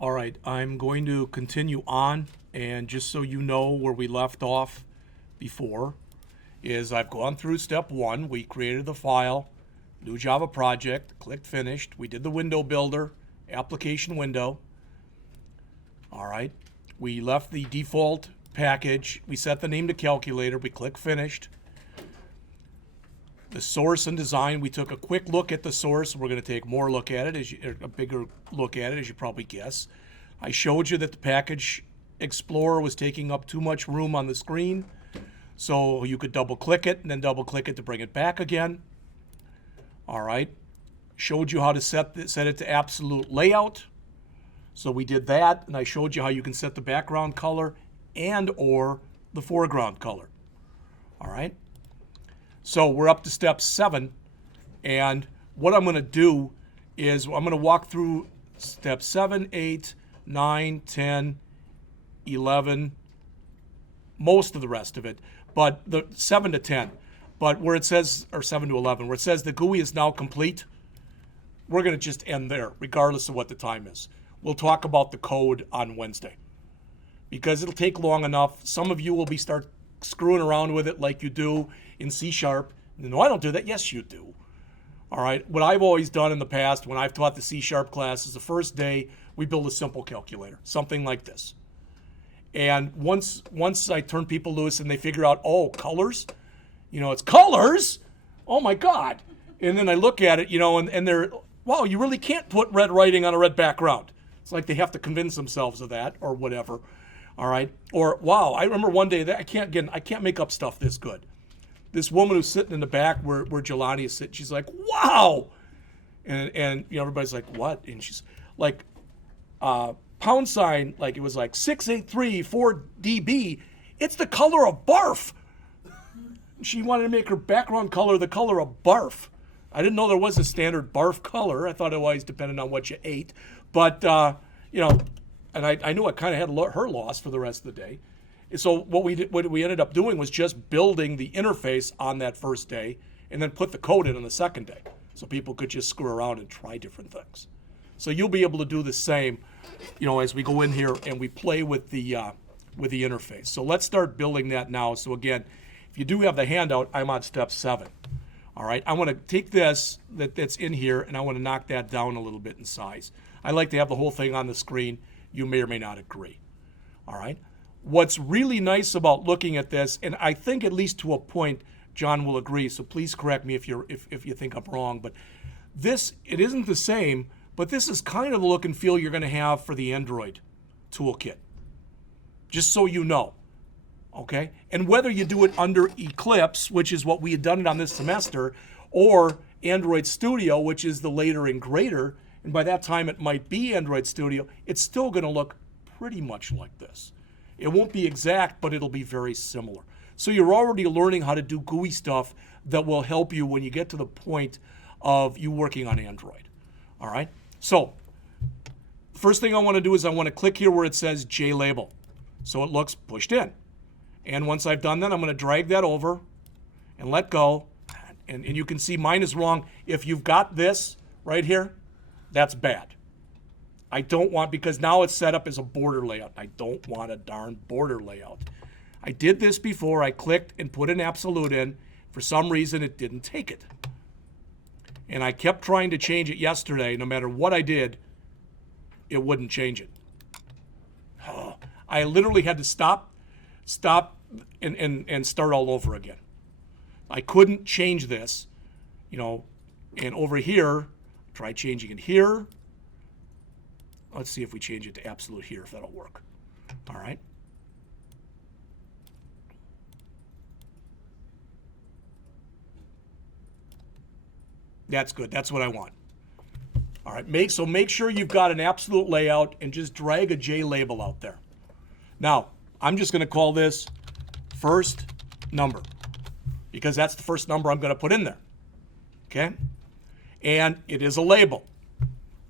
All right, I'm going to continue on, and just so you know where we left off before, is I've gone through step one. We created the file, new Java project, clicked finished. We did the window builder, application window. All right, we left the default package. We set the name to calculator. We click finished. The source and design, we took a quick look at the source. We're going to take more look at it, a bigger look at it, as you probably guess. I showed you that the package explorer was taking up too much room on the screen, so you could double click it and then double click it to bring it back again. All right. Showed you how to set it to absolute layout. So we did that, and I showed you how you can set the background color and or the foreground color. All right. So we're up to step 7, and what I'm going to do is I'm going to walk through step 7, 8, 9, 10, 11, most of the rest of it, but the 7 to 10. But where it says, or 7 to 11, where it says the GUI is now complete, we're going to just end there, regardless of what the time is. We'll talk about the code on Wednesday, because it'll take long enough. Some of you will start screwing around with it like you do in C#. No, I don't do that. Yes, you do. All right. What I've always done in the past when I've taught the C# classes, the first day we build a simple calculator, something like this. And once I turn people loose and they figure out, oh, colors, it's colors. Oh my God. And then I look at it, and they're, wow, you really can't put red writing on a red background. It's like they have to convince themselves of that or whatever. All right. Or, wow, I remember one day that I can't make up stuff this good. This woman who's sitting in the back where Jelani is sitting, she's like, wow. And everybody's like, what? And she's like, pound sign, like it was like 6834 dB. It's the color of barf. She wanted to make her background color the color of barf. I didn't know there was a standard barf color. I thought it always depended on what you ate. But, and I knew I kind of had her lost for the rest of the day. So what we ended up doing was just building the interface on that first day and then put the code in on the second day. So people could just screw around and try different things. So you'll be able to do the same, as we go in here and we play with the interface. So let's start building that now. So again, if you do have the handout, I'm on step 7. All right, I want to take this that's in here and I want to knock that down a little bit in size. I like to have the whole thing on the screen. You may or may not agree. All right. What's really nice about looking at this, and I think at least to a point, John will agree, so please correct me if you think I'm wrong, but it isn't the same, but this is kind of the look and feel you're going to have for the Android toolkit. Just so you know. Okay? And whether you do it under Eclipse, which is what we had done it on this semester, or Android Studio, which is the later and greater, and by that time it might be Android Studio, it's still going to look pretty much like this. It won't be exact, but it'll be very similar. So you're already learning how to do GUI stuff that will help you when you get to the point of you working on Android. All right? So first thing I want to do is I want to click here where it says JLabel. So it looks pushed in. And once I've done that, I'm going to drag that over and let go. And you can see mine is wrong. If you've got this right here, that's bad. I don't want, because now it's set up as a border layout. I don't want a darn border layout. I did this before. I clicked and put an absolute in. For some reason, it didn't take it. And I kept trying to change it yesterday. No matter what I did, it wouldn't change it. I literally had to stop, and start all over again. I couldn't change this, and over here, try changing it here. Let's see if we change it to absolute here, if that'll work. All right. That's good. That's what I want. All right. Make sure you've got an absolute layout and just drag a J label out there. Now, I'm just going to call this first number because that's the first number I'm going to put in there. Okay? And it is a label.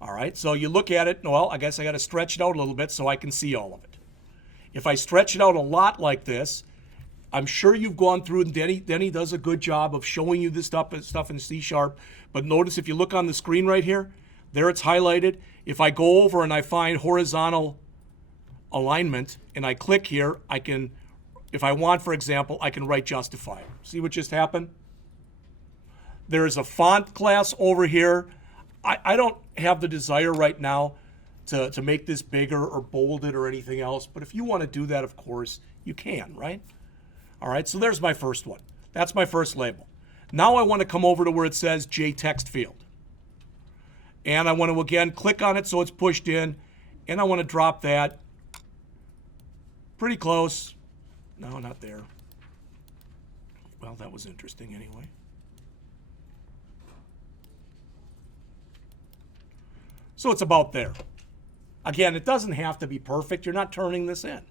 All right, so you look at it, well, I guess I got to stretch it out a little bit so I can see all of it. If I stretch it out a lot like this, I'm sure you've gone through, and Denny does a good job of showing you this stuff in C#, but notice if you look on the screen right here, there it's highlighted. If I go over and I find horizontal alignment and I click here, I can, if I want, for example, I can write justify. See what just happened? There's a font class over here. I don't have the desire right now to make this bigger or bold it or anything else, but if you want to do that, of course, you can, right? All right, so there's my first one. That's my first label. Now I want to come over to where it says J text field. And I want to, again, click on it so it's pushed in, and I want to drop that pretty close. No, not there. Well, that was interesting anyway. So it's about there. Again, it doesn't have to be perfect. You're not turning this in.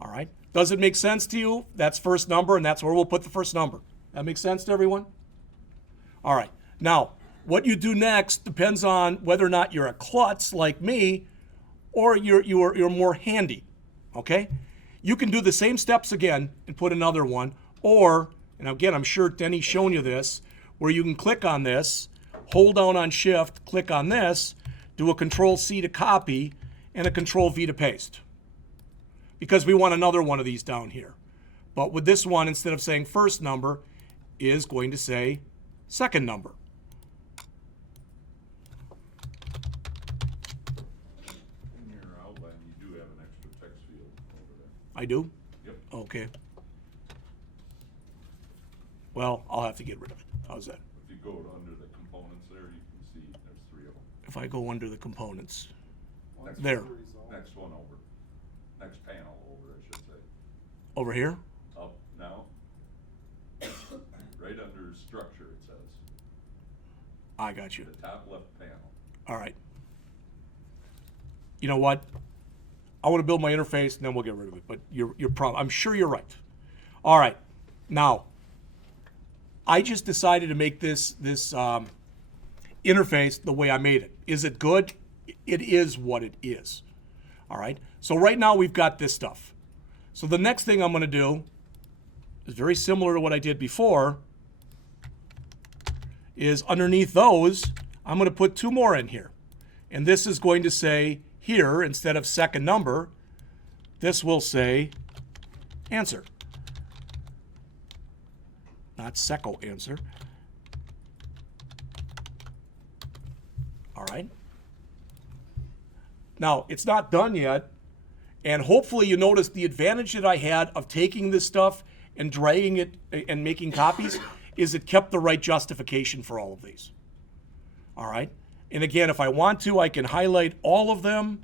All right. Does it make sense to you? That's first number, and that's where we'll put the first number. That makes sense to everyone? All right. Now, what you do next depends on whether or not you're a klutz like me or you're more handy. Okay? You can do the same steps again and put another one, or, and again, I'm sure Denny's shown you this, where you can click on this, hold down on Shift, click on this, do a Control-C to copy, and a Control-V to paste. Because we want another one of these down here. But with this one, instead of saying first number, is going to say second number. In your outline, you do have an extra text field over there. I do? Yep. Okay. Well, I'll have to get rid of it. How's that? If you go under the components there, you can see there's 3 of them. If I go under the components. Next There. Next one over. Next panel over, I should say. Over here? Up now. Right under structure, it says. I got you. The top left panel. All right. You know what? I want to build my interface, and then we'll get rid of it. But you're I'm sure you're right. All right. Now, I just decided to make this interface the way I made it. Is it good? It is what it is. All right. So right now we've got this stuff. So the next thing I'm going to do is very similar to what I did before. Is underneath those, I'm going to put 2 more in here. And this is going to say here, instead of second number, this will say answer. Not second answer. All right. Now, it's not done yet. And hopefully you notice the advantage that I had of taking this stuff and dragging it and making copies is it kept the right justification for all of these. All right. And again, if I want to, I can highlight all of them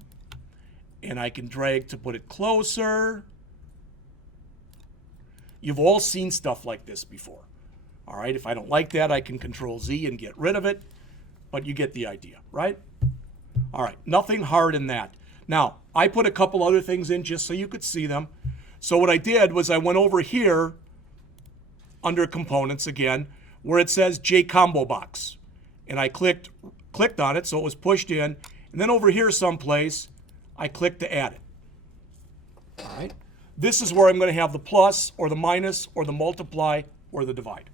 and I can drag to put it closer. You've all seen stuff like this before. All right. If I don't like that, I can Control Z and get rid of it, but you get the idea, right? All right. Nothing hard in that. Now, I put a couple other things in just so you could see them. So what I did was I went over here under components again, where it says J combo box. And I clicked on it, so it was pushed in. And then over here someplace, I clicked to add it. All right. This is where I'm going to have the plus or the minus or the multiply or the divide.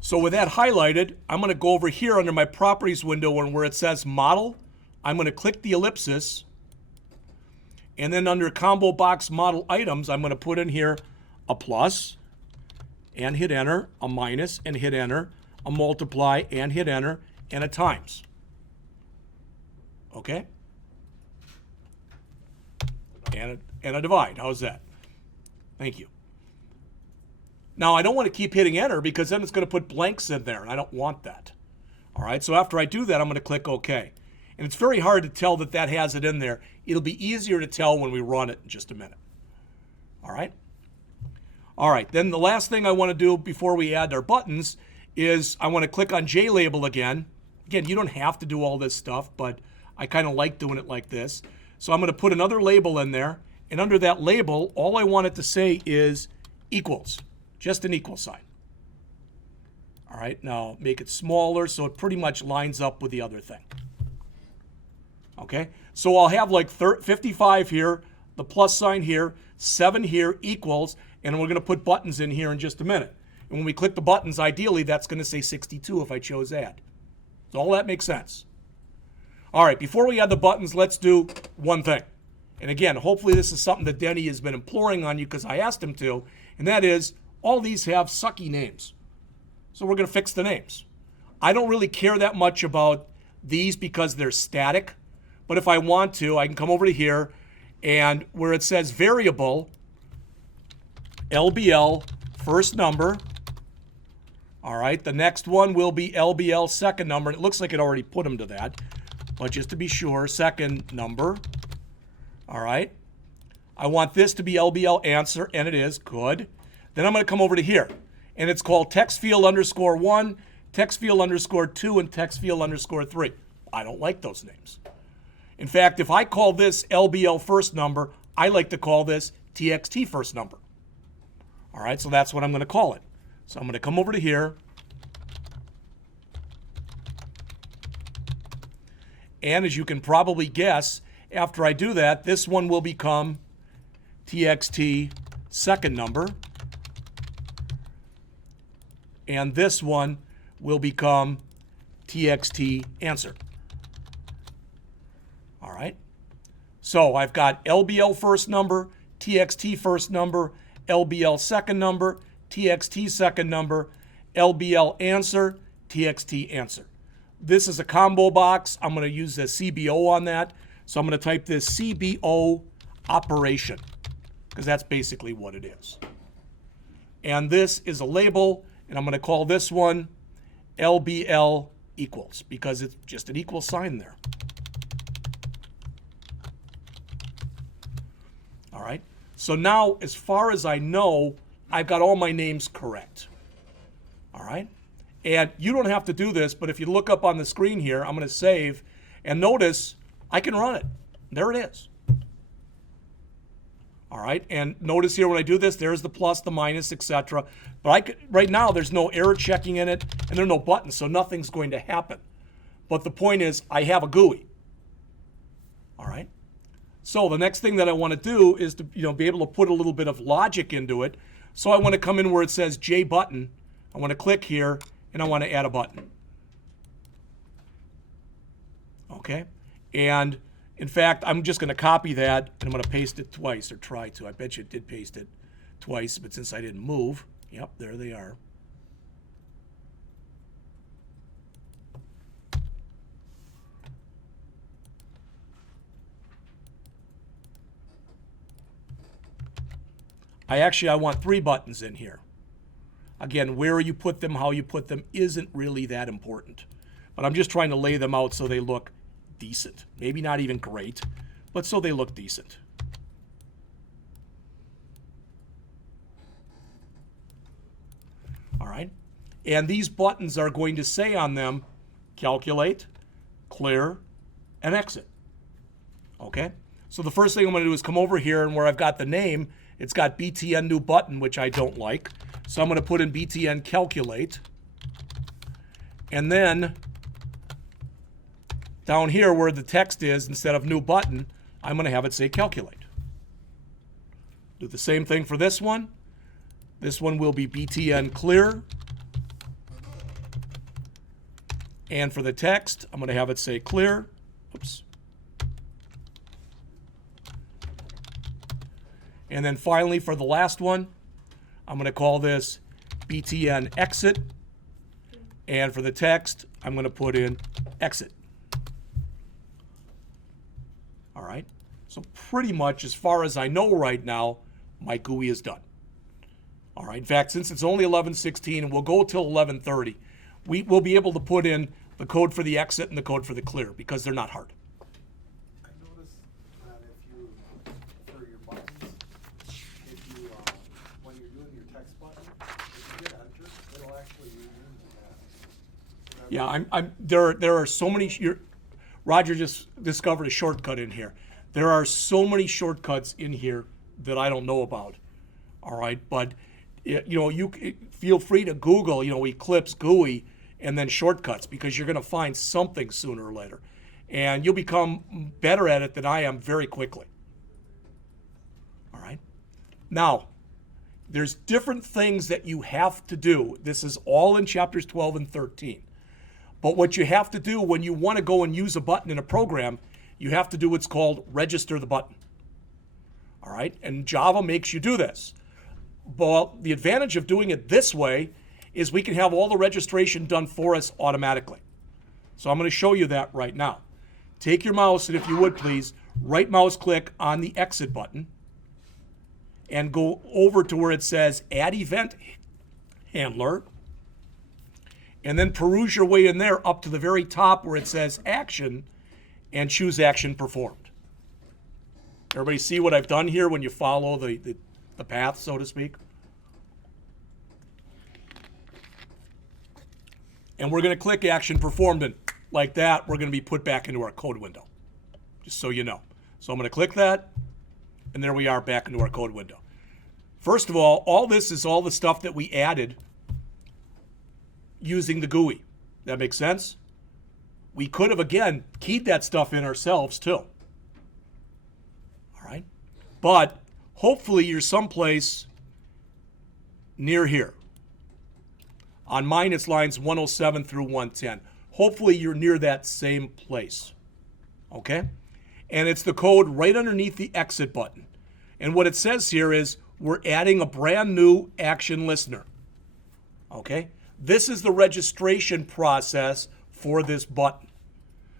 So with that highlighted, I'm going to go over here under my properties window and where it says model, I'm going to click the ellipsis. And then under combo box model items, I'm going to put in here a plus and hit enter, a minus and hit enter, a multiply and hit enter, and a times. Okay? And a divide. How's that? Thank you. Now, I don't want to keep hitting enter because then it's going to put blanks in there, and I don't want that. All right, so after I do that, I'm going to click OK. And it's very hard to tell that that has it in there. It'll be easier to tell when we run it in just a minute. All right? All right, then the last thing I want to do before we add our buttons is I want to click on JLabel again. Again, you don't have to do all this stuff, but I kind of like doing it like this. So I'm going to put another label in there, and under that label, all I want it to say is equals, just an equal sign. All right, now make it smaller so it pretty much lines up with the other thing. Okay, so I'll have like 55 here, the plus sign here, 7 here, equals, and we're going to put buttons in here in just a minute. And when we click the buttons, ideally, that's going to say 62 if I chose that. So all that makes sense. All right, before we add the buttons, let's do one thing. And again, hopefully this is something that Denny has been imploring on you because I asked him to, and that is all these have sucky names. So we're going to fix the names. I don't really care that much about these because they're static, but if I want to, I can come over to here, and where it says variable, LBL first number, all right, the next one will be LBL second number, and it looks like it already put them to that, but just to be sure, second number, all right. I want this to be LBL answer, and it is, good. Then I'm going to come over to here, and it's called text field _1, text field _2, and text field _3. I don't like those names. In fact, if I call this LBL first number, I like to call this TXT first number. All right, so that's what I'm going to call it. So I'm going to come over to here. And as you can probably guess, after I do that, this one will become TXT second number. And this one will become TXT answer. All right. So I've got LBL first number, TXT first number, LBL second number, TXT second number, LBL answer, TXT answer. This is a combo box. I'm going to use the CBO on that. So I'm going to type this CBO operation because that's basically what it is. And this is a label, and I'm going to call this one LBL equals because it's just an equal sign there. All right. So now, as far as I know, I've got all my names correct. All right. And you don't have to do this, but if you look up on the screen here, I'm going to save, and notice I can run it. There it is. All right. And notice here when I do this, there's the plus, the minus, etc. But right now, there's no error checking in it, and there are no buttons, so nothing's going to happen. But the point is, I have a GUI. All right. So the next thing that I want to do is to be able to put a little bit of logic into it. So I want to come in where it says J button. I want to click here, and I want to add a button. Okay. And in fact, I'm just going to copy that, and I'm going to paste it twice, or try to. I bet you it did paste it twice, but since I didn't move, yep, there they are. I want 3 buttons in here. Again, where you put them, how you put them, isn't really that important. But I'm just trying to lay them out so they look decent. Maybe not even great, but so they look decent. All right. And these buttons are going to say on them, calculate, clear, and exit. Okay. So the first thing I'm going to do is come over here, and where I've got the name, it's got BTN new button, which I don't like. So I'm going to put in BTN calculate. And then down here where the text is, instead of new button, I'm going to have it say calculate. Do the same thing for this one. This one will be BTN clear. And for the text, I'm going to have it say clear. Oops. And then finally, for the last one, I'm going to call this BTN exit. And for the text, I'm going to put in exit. All right. So pretty much, as far as I know right now, my GUI is done. All right. In fact, since it's only 11:16 and we'll go till 11:30, we will be able to put in the code for the exit and the code for the clear because they're not hard. I noticed that if you, for your buttons, if you, when you're doing your text button, if you hit enter, it'll actually rename that. Yeah, there are so many. Roger just discovered a shortcut in here. There are so many shortcuts in here that I don't know about. All right, but you feel free to Google, Eclipse GUI and then shortcuts, because you're going to find something sooner or later, and you'll become better at it than I am very quickly. All right. Now, There's different things that you have to do. This is all in chapters 12 and 13. But what you have to do when you want to go and use a button in a program, you have to do what's called register the button. All right? And Java makes you do this. But the advantage of doing it this way is we can have all the registration done for us automatically. So I'm going to show you that right now. Take your mouse and if you would please, right mouse click on the exit button and go over to where it says Add Event Handler, and then peruse your way in there up to the very top where it says Action, and choose Action Performed. Everybody see what I've done here when you follow the path, so to speak? And we're going to click Action Performed, and like that, we're going to be put back into our code window, just so you know. So I'm going to click that, and there we are back into our code window. First of all this is all the stuff that we added using the GUI. That makes sense? We could have, again, keyed that stuff in ourselves, too. All right? But hopefully you're someplace near here. On mine, it's lines 107 through 110. Hopefully you're near that same place. Okay? And it's the code right underneath the exit button. And what it says here is we're adding a brand new action listener. Okay? This is the registration process for this button.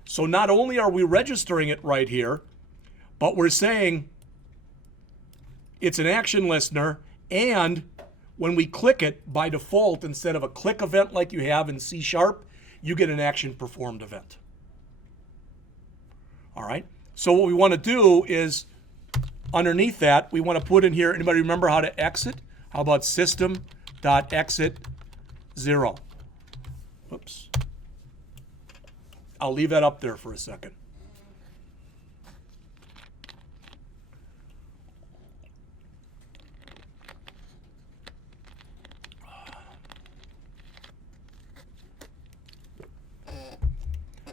So not only are we registering it right here, but we're saying it's an action listener, and when we click it, by default, instead of a click event like you have in C#, you get an action performed event. All right? So what we want to do is, underneath that, we want to put in here, anybody remember how to exit? How about system.exit 0? Oops. I'll leave that up there for a second.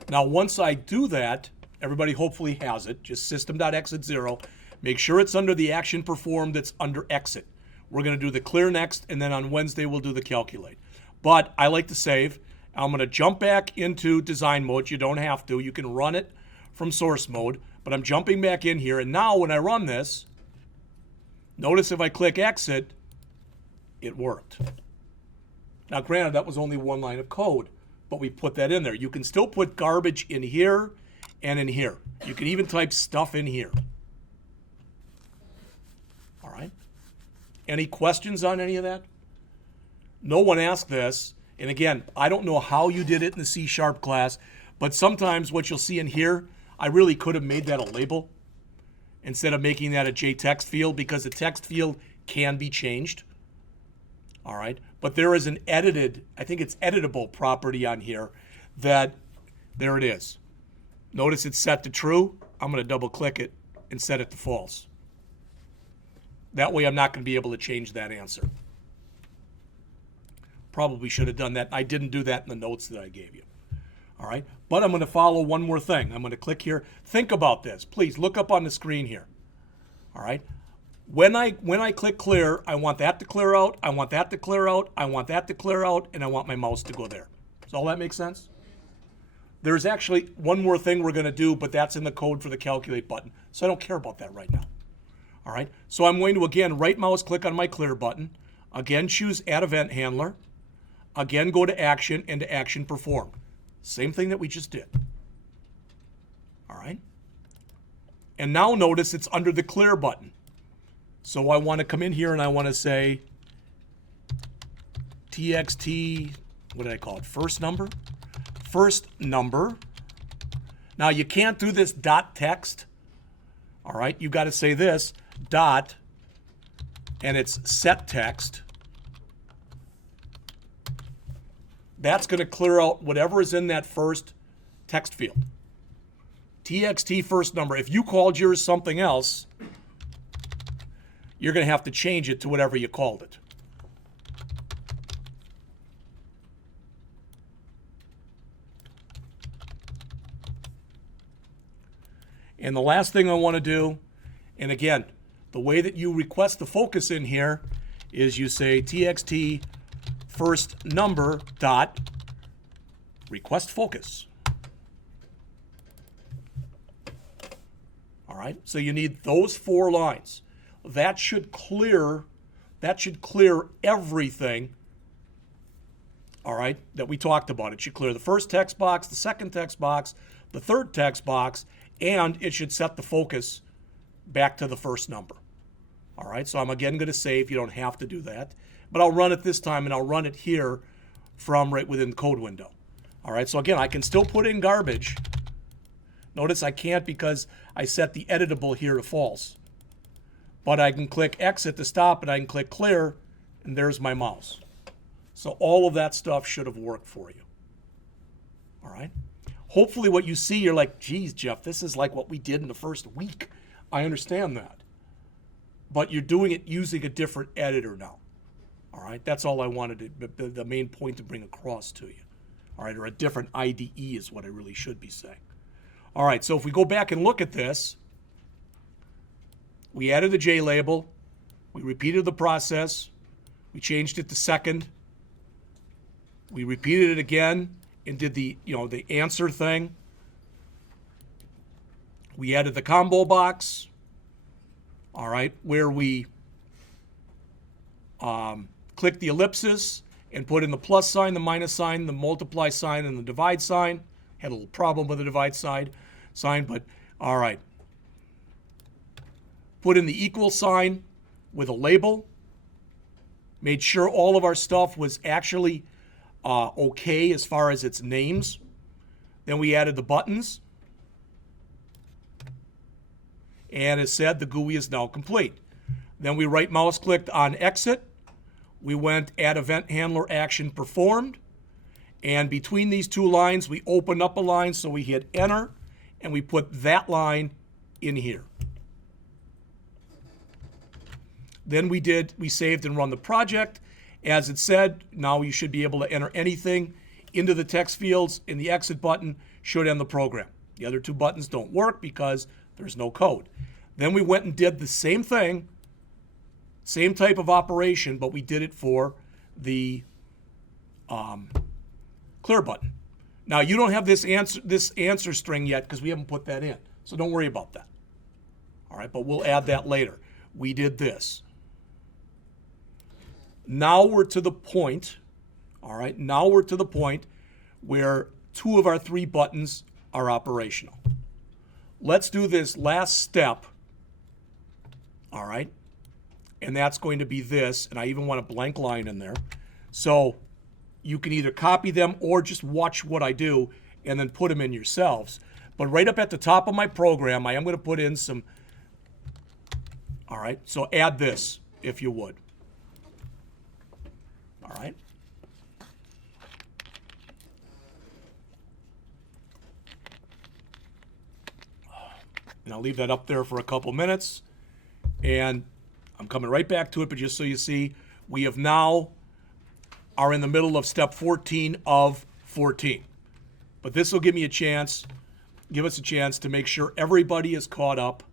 Now, once I do that, everybody hopefully has it, just system.exit 0. Make sure it's under the action performed that's under exit. We're going to do the clear next, and then on Wednesday we'll do the calculate. But I like to save. I'm going to jump back into design mode. You don't have to. You can run it from source mode. But I'm jumping back in here. And now when I run this, notice if I click exit, it worked. Now granted, that was only one line of code, but we put that in there. You can still put garbage in here and in here. You can even type stuff in here. All right? Any questions on any of that? No one asked this. And again, I don't know how you did it in the C# class, but sometimes what you'll see in here, I really could have made that a label instead of making that a JText field, because the text field can be changed. All right? But there is an edited, I think it's editable property on here that, there it is. Notice it's set to true. I'm going to double click it and set it to false. That way I'm not going to be able to change that answer. Probably should have done that. I didn't do that in the notes that I gave you. All right? But I'm going to follow one more thing. I'm going to click here. Think about this. Please look up on the screen here. All right? When I click clear, I want that to clear out, I want that to clear out, I want that to clear out, and I want my mouse to go there. Does all that make sense? There's actually one more thing we're going to do, but that's in the code for the calculate button. So I don't care about that right now. All right? So I'm going to, again, right mouse click on my clear button. Again, choose add event handler. Again, go to action and to action performed. Same thing that we just did. All right? And now notice it's under the clear button. So I want to come in here and I want to say txt, what did I call it? First number? First number. Now you can't do this dot text. All right? You got to say this dot, and it's set text. That's going to clear out whatever is in that first text field. TXT first number. If you called yours something else, you're going to have to change it to whatever you called it. And the last thing I want to do, and again, the way that you request the focus in here is you say txt first number dot request focus. All right, so you need those 4 lines. That should clear everything, all right, that we talked about. It should clear the first text box, the second text box, the third text box, and it should set the focus back to the first number. All right, so I'm again going to save. You don't have to do that, but I'll run it this time, and I'll run it here from right within the code window. All right, so again, I can still put in garbage. Notice I can't because I set the editable here to false. But I can click exit to stop, and I can click clear, and there's my mouse. So all of that stuff should have worked for you. All right? Hopefully what you see, you're like, geez, Jeff, this is like what we did in the first week. I understand that. But you're doing it using a different editor now. All right? That's all I wanted to, the main point to bring across to you. All right? Or a different IDE is what I really should be saying. All right, so if we go back and look at this, we added the J label, we repeated the process, we changed it to second, we repeated it again and did the answer thing. We added the combo box, all right, where we click the ellipsis and put in the plus sign, the minus sign, the multiply sign, and the divide sign. Had a little problem with the divide sign, but all right. Put in the equal sign with a label. Made sure all of our stuff was actually okay as far as its names. Then we added the buttons. And as said, the GUI is now complete. Then we right mouse clicked on exit. We went add event handler action performed. And between these 2 lines, we opened up a line, so we hit enter, and we put that line in here. Then we saved and run the project. As it said, now you should be able to enter anything into the text fields, and the exit button should end the program. The other 2 buttons don't work because there's no code. Then we went and did the same thing, same type of operation, but we did it for the clear button. Now you don't have this answer string yet because we haven't put that in, so don't worry about that. All right, but we'll add that later. We did this. Now we're to the point, all right, now we're to the point where 2 of our 3 buttons are operational. Let's do this last step, all right, and that's going to be this, and I even want a blank line in there. So you can either copy them or just watch what I do and then put them in yourselves. But right up at the top of my program, I am going to put in some, all right, so add this if you would. All right. And I'll leave that up there for a couple minutes. And I'm coming right back to it, but just so you see, we have now are in the middle of step 14 of 14. But this will give us a chance to make sure everybody is caught up.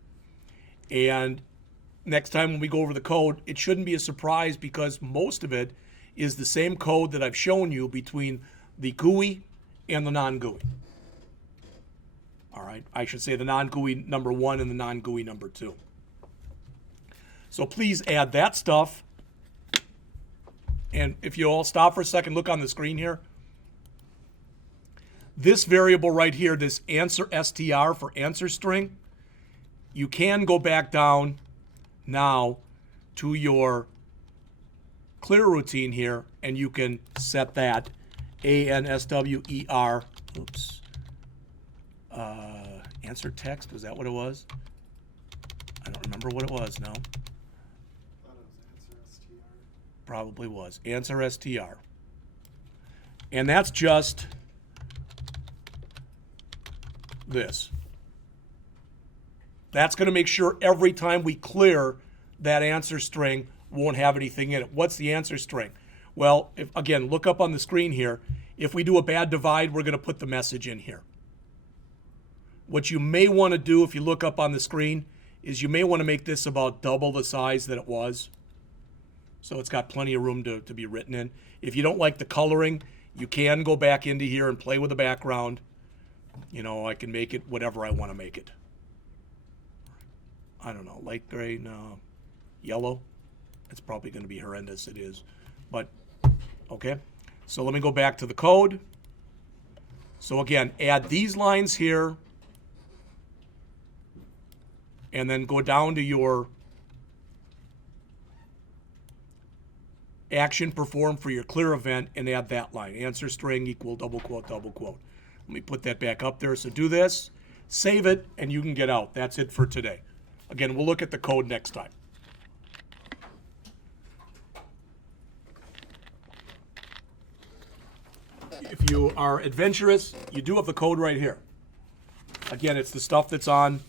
And next time when we go over the code, it shouldn't be a surprise because most of it is the same code that I've shown you between the GUI and the non-GUI. All right, I should say the non-GUI number 1 and the non-GUI number 2. So please add that stuff. And if you all stop for a second, look on the screen here. This variable right here, this answer str for answer string, you can go back down now to your clear routine here, and you can set that answer, answer text, was that what it was? I don't remember what it was now. Thought it was answer str. Probably was. Answer str. And that's just this. That's going to make sure every time we clear that answer string won't have anything in it. What's the answer string? Well, again, look up on the screen here. If we do a bad divide, we're going to put the message in here. What you may want to do if you look up on the screen is you may want to make this about double the size that it was. So it's got plenty of room to be written in. If you don't like the coloring, you can go back into here and play with the background. You know, I can make it whatever I want to make it. I don't know, light gray, no, yellow. It's probably going to be horrendous, it is. But, okay. So let me go back to the code. So again, add these lines here. And then go down to your action performed for your clear event and add that line. Answer string equal double quote, double quote. Let me put that back up there. So do this, save it, and you can get out. That's it for today. Again, we'll look at the code next time. If you are adventurous, you do have the code right here. Again, it's the stuff that's on,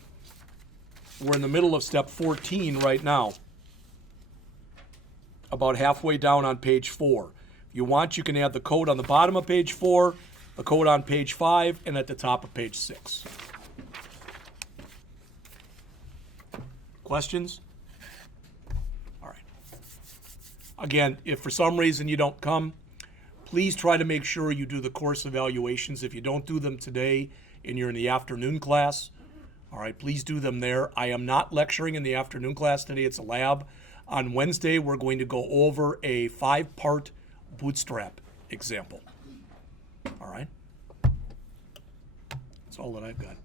we're in the middle of step 14 right now. About halfway down on page 4. If you want, you can add the code on the bottom of page 4, the code on page 5, and at the top of page 6. Questions? All right. Again, if for some reason you don't come, please try to make sure you do the course evaluations. If you don't do them today and you're in the afternoon class, all right, please do them there. I am not lecturing in the afternoon class today. It's a lab. On Wednesday, we're going to go over a 5-part bootstrap example. All right? That's all that I've got.